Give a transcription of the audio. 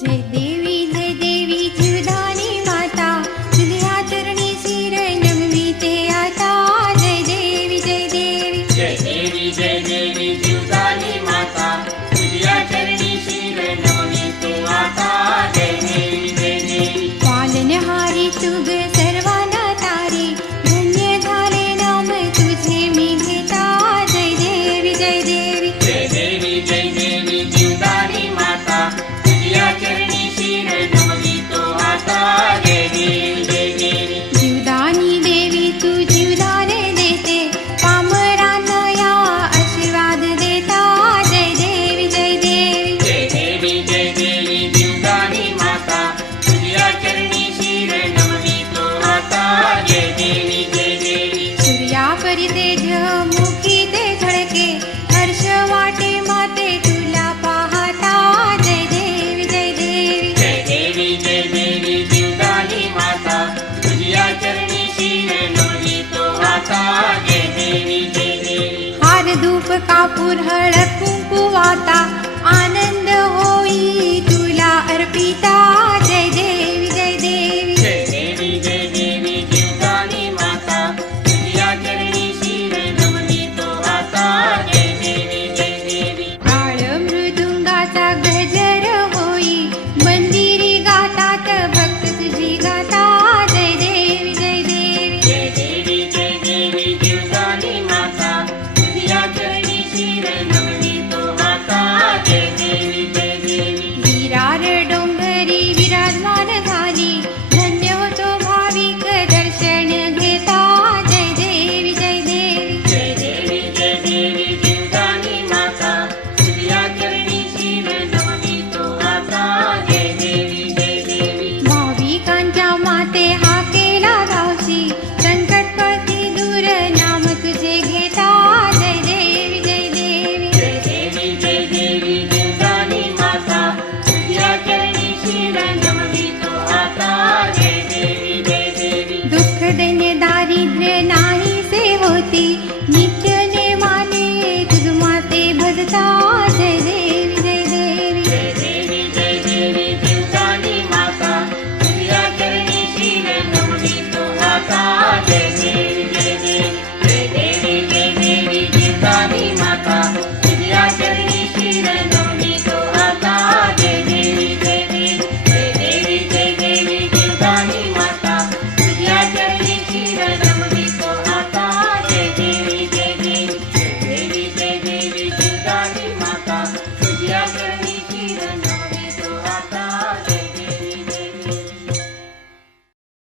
जय देवी जीवदानी माता तुझ्या चरणी शिर नमविते आता जय देवी जय देवी जय देवी जीवदानी माता तुझ्या चरणी शिर नमविते आता जय देवी पालनहारी तुग सर्वांना तारी धन्य झाले नाम तुझे मी घेता जय देवी जय देवी जय देवी जीवदानी माता तुझ्या चरणी शिर नमवितो आता जय देवी जीवदानी देवी तू जीवदान देते पामरांना या आशीर्वाद देता जय देवी जय देवी जय देवी जीवदानी माता तुझ्या चरणी शिर नमवितो आता जय देवी सूर्यापरी तेज मुखी ते झळके हर्ष वाटे माते तुला पाहता जय देवी जय देवी जीवदानी माता तुझ्या चरणी शिर नमवितो आता जय देवी हार धूप कापूर हळद कुंकू वाता आनंद होई तुला अर्पिता